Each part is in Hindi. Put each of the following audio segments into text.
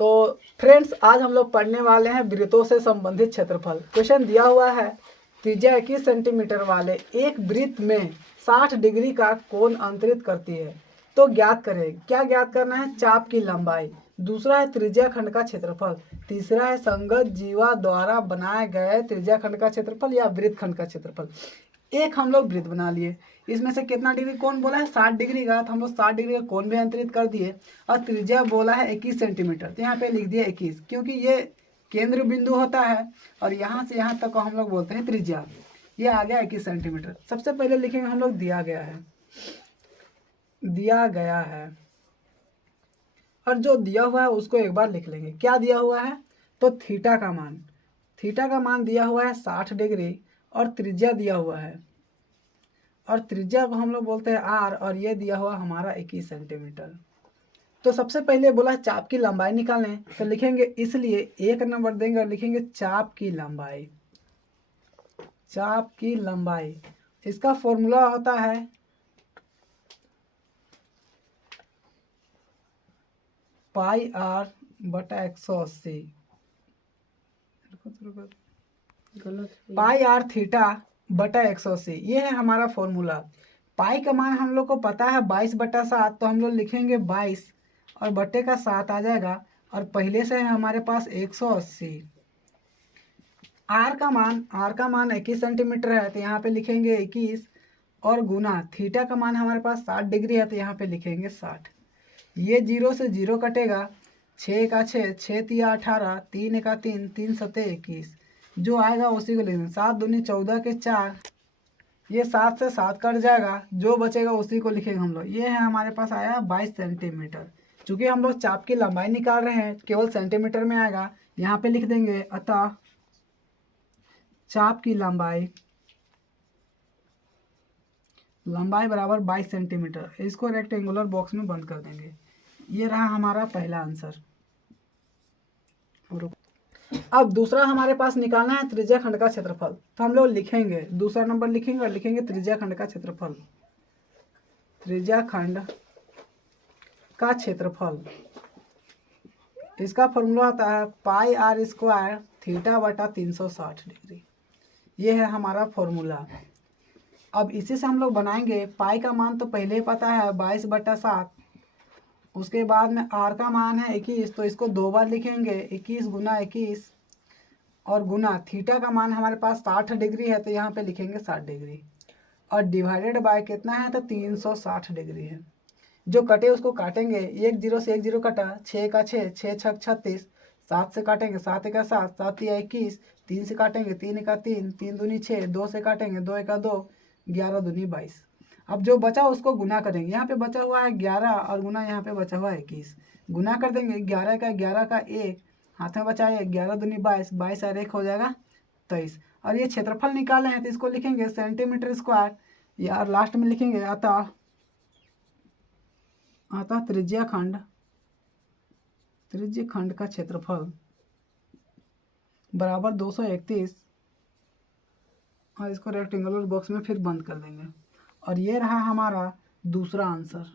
तो फ्रेंड्स आज हम लोग पढ़ने वाले हैं वृत्तों से संबंधित क्षेत्रफल। क्वेश्चन दिया हुआ है त्रिज्या 21 सेंटीमीटर वाले एक वृत्त में 60 डिग्री का कोण अंतरित करती है, तो ज्ञात करें। क्या ज्ञात करना है? चाप की लंबाई। दूसरा है त्रिज्या खंड का क्षेत्रफल। तीसरा है संगत जीवा द्वारा बनाए गए त्रिज्या खंड का क्षेत्रफल या वृत्त खंड का क्षेत्रफल। एक हम लोग वृत्त बना लिए, इसमें से कितना डिग्री कोण बोला है? 60 डिग्री का, तो हम लोग 60 डिग्री का कोण भी अंतरित कर दिए। और त्रिज्या बोला है 21 सेंटीमीटर, तो यहाँ पे लिख दिया 21, क्योंकि ये केंद्र बिंदु होता है और यहाँ से यहाँ तक को हम लोग बोलते हैं त्रिज्या। ये आ गया 21 सेंटीमीटर। सबसे पहले लिखेंगे हम लोग दिया गया है, दिया गया है, और जो दिया हुआ है उसको एक बार लिख लेंगे। क्या दिया हुआ है? तो थीटा का मान, थीटा का मान दिया हुआ है 60 डिग्री और त्रिज्या दिया हुआ है, और त्रिज्या को हम लोग बोलते हैं आर, और ये दिया हुआ हमारा 21 सेंटीमीटर। तो सबसे पहले बोला चाप की लंबाई निकालें, तो लिखेंगे, इसलिए 1 नंबर देंगे और लिखेंगे चाप की लंबाई। चाप की लंबाई, इसका फॉर्मूला होता है पाई आर बटा 180, पाई आर थीटा बटा 180, ये है हमारा फॉर्मूला। पाई का मान हम लोग को पता है 22/7, तो हम लोग लिखेंगे 22 और बट्टे का 7 आ जाएगा, और पहले से है हमारे पास 180। आर का मान 21 सेंटीमीटर है, तो यहाँ पे लिखेंगे 21, और गुना थीटा का मान हमारे पास 60 डिग्री है, तो यहाँ पे लिखेंगे 60। ये 0 से 0 कटेगा, 6 का 6, 6 तिया 18, 3 का 3, 3 सते 21, जो आएगा उसी को लिखेंगे। 7 दूनी 14 के 4, ये 7 से 7 कट जाएगा, जो बचेगा उसी को लिखेंगे हम लोग। ये है हमारे पास आया 22 सेंटीमीटर। चूँकि हम लोग चाप की लंबाई निकाल रहे हैं, केवल सेंटीमीटर में आएगा, यहाँ पे लिख देंगे, अतः चाप की लंबाई बराबर 22 सेंटीमीटर। इसको रेक्टेंगुलर बॉक्स में बंद कर देंगे। ये रहा हमारा पहला आंसर। अब दूसरा हमारे पास निकालना है त्रिज्या खंड का क्षेत्रफल, तो हम लोग लिखेंगे, दूसरा नंबर लिखेंगे और लिखेंगे त्रिज्या खंड का क्षेत्रफल। त्रिज्या खंड का क्षेत्रफल, इसका फॉर्मूला होता है पाई आर स्क्वायर थीटा बटा 360 डिग्री। ये है हमारा फॉर्मूला। अब इसी से हम लोग बनाएंगे। पाई का मान तो पहले ही पता है 22/7, उसके बाद में आर का मान है 21, तो इसको 2 बार लिखेंगे, 21 गुना 21, और गुना थीटा का मान हमारे पास 60 डिग्री है, तो यहाँ पे लिखेंगे 60 डिग्री, और डिवाइडेड बाय कितना है? तो 360 डिग्री है। जो कटे उसको काटेंगे, 1 0 से 1 0 कटा, 6 का 6, 6 6 36, 7 से काटेंगे, 7 का 7, 7 या 21, 3 से काटेंगे, 3 का 3, 3 दूनी 6, 2 से काटेंगे, 2 का 2, 11 दूनी 22। अब जो बचा उसको गुना करेंगे। यहाँ पे बचा हुआ है 11 और गुना यहाँ पे बचा हुआ है 21, गुना कर देंगे। 11 का 1 हाथ में बचा है, 11 दूनी 22, 22 और 1 हो जाएगा 23। और ये क्षेत्रफल निकाले हैं, तो इसको लिखेंगे सेंटीमीटर स्क्वायर, या लास्ट में लिखेंगे अतः त्रिज्या खंड का क्षेत्रफल बराबर 231, और इसको रेक्टेंगुलर बॉक्स में फिर बंद कर देंगे। और ये रहा हमारा दूसरा आंसर।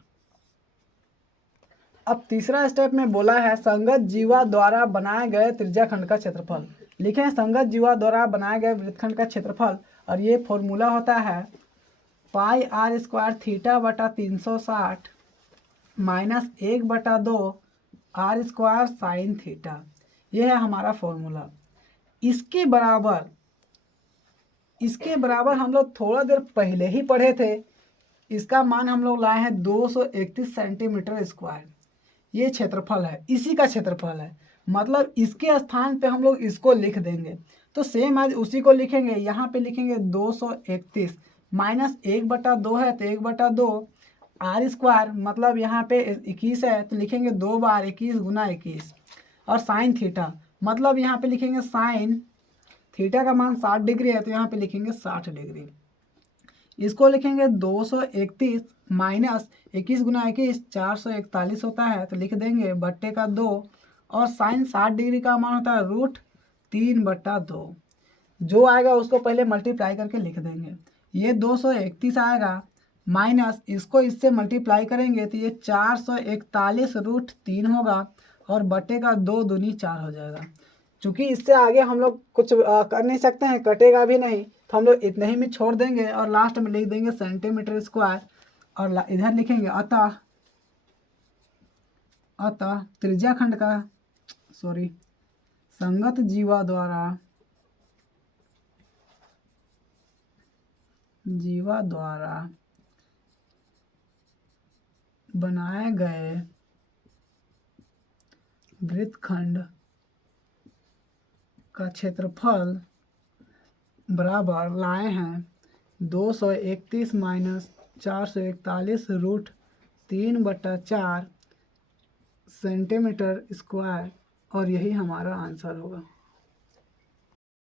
अब तीसरा स्टेप में बोला है संगत जीवा द्वारा बनाए गए त्रिज्या खंड का क्षेत्रफल। लिखे हैं संगत जीवा द्वारा बनाए गए वृत्तखंड का क्षेत्रफल, और ये फॉर्मूला होता है पाई आर स्क्वायर थीटा बटा 360 minus 1/2 R square sine theta. यह है हमारा फॉर्मूला। इसके बराबर हम लोग थोड़ा देर पहले ही पढ़े थे। इसका मान हम लोग लाए हैं 231 सेंटीमीटर स्क्वायर। ये क्षेत्रफल है, इसी का क्षेत्रफल है, मतलब इसके स्थान पे हम लोग इसको लिख देंगे। तो सेम आज उसी को लिखेंगे। यहाँ पे लिखेंगे 231 माइनस 1/2 है, तो 1/2 आर स्क्वायर, मतलब यहाँ पे 21 है, तो लिखेंगे 2 बार 21 गुना 21, और साइन थीटा, मतलब यहाँ पे लिखेंगे साइन थीटा का मान 60 डिग्री है, तो यहाँ पे लिखेंगे 60 डिग्री। इसको लिखेंगे 231 माइनस 21 गुना 21, 441 होता है, तो लिख देंगे बट्टे का 2, और साइन 60 डिग्री का मान होता है √3/2। जो आएगा उसको पहले मल्टीप्लाई करके लिख देंगे। ये 231 आएगा, माइनस इसको इससे मल्टीप्लाई करेंगे, तो ये 441 √3 होगा, और बटे का 2 दूनी 4 हो जाएगा। चूँकि इससे आगे हम लोग कुछ कर नहीं सकते हैं, कटेगा भी नहीं, तो हम लोग इतने ही में छोड़ देंगे और लास्ट में लिख देंगे सेंटीमीटर स्क्वायर और इधर लिखेंगे अतः त्रिज्या खंड का संगत जीवा द्वारा बनाए गए वृत्तखंड का क्षेत्रफल बराबर लाए हैं 231 माइनस 441√3/4 सेंटीमीटर स्क्वायर और यही हमारा आंसर होगा।